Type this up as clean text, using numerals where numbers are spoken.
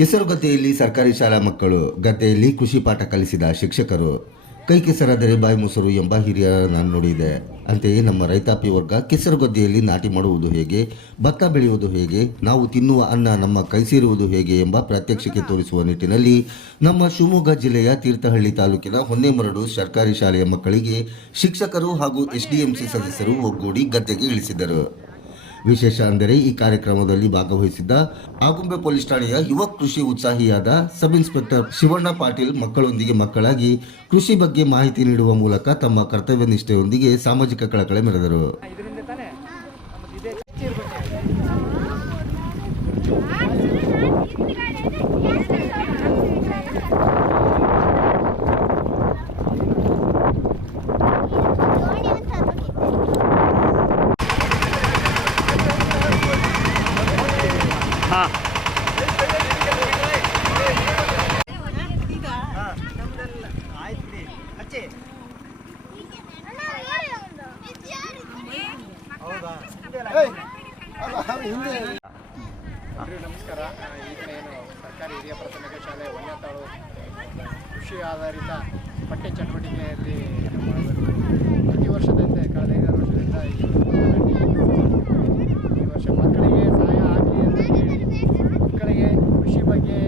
ಕೆಸರುಗದ್ದೆಯಲ್ಲಿ ಸರ್ಕಾರಿ ಶಾಲಾ ಮಕ್ಕಳು, ಗದ್ದೆಯಲ್ಲಿ ಕೃಷಿ ಪಾಠ ಕಲಿಸಿದ ಶಿಕ್ಷಕರು. ಕೈ ಕೆಸರಾದರೆ ಬಾಯಿ ಮೊಸರು ಎಂಬ ಹಿರಿಯರ ನಾಣ್ಣುಡಿಯಿದೆ. ಅಂತೆಯೇ ನಮ್ಮ ರೈತಾಪಿ ವರ್ಗ ಕೆಸರುಗದ್ದೆಯಲ್ಲಿ ನಾಟಿ ಮಾಡುವುದು ಹೇಗೆ, ಭತ್ತ ಬೆಳೆಯುವುದು ಹೇಗೆ, ನಾವು ತಿನ್ನುವ ಅನ್ನ ನಮ್ಮ ಕೈ ಸೇರುವುದು ಹೇಗೆ ಎಂಬ ಪ್ರಾತ್ಯಕ್ಷಿಕೆ ತೋರಿಸುವ ನಿಟ್ಟಿನಲ್ಲಿ ನಮ್ಮ ಶಿವಮೊಗ್ಗ ಜಿಲ್ಲೆಯ ತೀರ್ಥಹಳ್ಳಿ ತಾಲೂಕಿನ ಹೊನ್ನೆಮರಡು ಸರ್ಕಾರಿ ಶಾಲೆಯ ಮಕ್ಕಳಿಗೆ ಶಿಕ್ಷಕರು ಹಾಗೂ ಎಸ್ಡಿಎಂಸಿ ಸದಸ್ಯರು ಒಗ್ಗೂಡಿ ಗದ್ದೆಗೆ ಇಳಿಸಿದರು. ವಿಶೇಷ ಅಂದರೆ ಈ ಕಾರ್ಯಕ್ರಮದಲ್ಲಿ ಭಾಗವಹಿಸಿದ್ದ ಆಗುಂಬೆ ಪೊಲೀಸ್ ಠಾಣೆಯ ಯುವ ಕೃಷಿ ಉತ್ಸಾಹಿಯಾದ ಸಬ್ ಇನ್ಸ್ಪೆಕ್ಟರ್ ಶಿವಣ್ಣ ಪಾಟೀಲ್ ಮಕ್ಕಳೊಂದಿಗೆ ಮಕ್ಕಳಾಗಿ ಕೃಷಿ ಬಗ್ಗೆ ಮಾಹಿತಿ ನೀಡುವ ಮೂಲಕ ತಮ್ಮ ಕರ್ತವ್ಯ ನಿಷ್ಠೆಯೊಂದಿಗೆ ಸಾಮಾಜಿಕ ಕಳಕಳಿ ಮೆರೆದರು. ನಮಸ್ಕಾರ. ಈಗ ಏನು ಸರ್ಕಾರಿ ಹಿರಿಯ ಪ್ರಾಥಮಿಕ ಶಾಲೆ ಹೊನ್ನೆತಾಳು ಕೃಷಿ ಆಧಾರಿತ ಪಠ್ಯ ಚಟುವಟಿಕೆಯಲ್ಲಿ ಪ್ರತಿ ವರ್ಷದಂತೆ ಕಳೆದ 5 ವರ್ಷದಿಂದ ಈ ವರ್ಷ ಮಕ್ಕಳಿಗೆ ಸಹಾಯ ಆಗಲಿ ಅಂತ ಹೇಳಿ ಮಕ್ಕಳಿಗೆ ಕೃಷಿ ಬಗ್ಗೆ